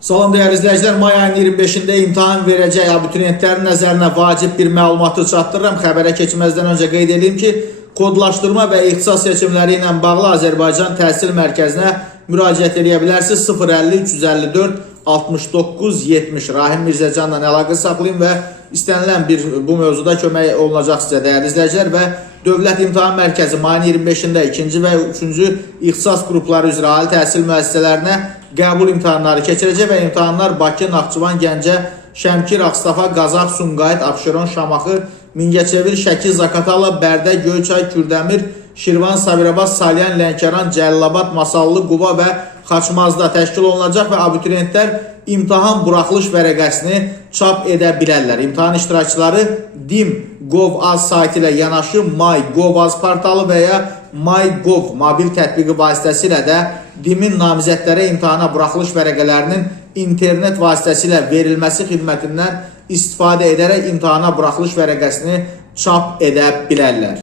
Salam dəyərli izləyicilər, may ayının 25-də imtahan verəcək abituriyentlərin nəzərinə vacib bir məlumatı çatdırıram. Xəbərə keçməzdən öncə qeyd edeyim ki, kodlaşdırma və ixtisas seçimləri ilə bağlı Azərbaycan Təhsil Mərkəzinə müraciət edə bilərsiniz. 050 354 69 70 Rahim Mirzəcanla əlaqə saxlayın və istənilən bu mövzuda kömək olunacaq sizə dəyərli izləyicilər və Dövlət İmtahan Mərkəzi mayın 25-də 2-ci və 3-cü ixtisas qrupları üzrə ali təhsil müəssisələrinə qəbul imtahanları keçirəcək və imtahanlar Bakı, Naxçıvan, Gəncə, Şəmkir, Ağstafa, Qazax, Sumqayıt, Abşeron, Şamaxı, Mingəçevir, Şəki, Zaqatala, Bərdə, Göyçay, Kürdəmir, Şirvan, Sabirabad, Salyan, Lənkəran, Cəlilabad, Masallı, Quba və Xaçmazda təşkil olunacaq və abituriyentlər imtahan buraxılış vərəqəsini çap edə bilərlər. İmtahan iştirakçıları dim.gov.az saiti ilə yanaşı My.gov.az portalı və ya My.gov mobil tətbiqi vasitəsilə də dimin namizədlərə imtahana buraxılış vərəqələrinin internet vasitəsilə verilməsi xidmətindən istifadə edərək imtahana buraxılış vərəqəsini çap edə bilərlər.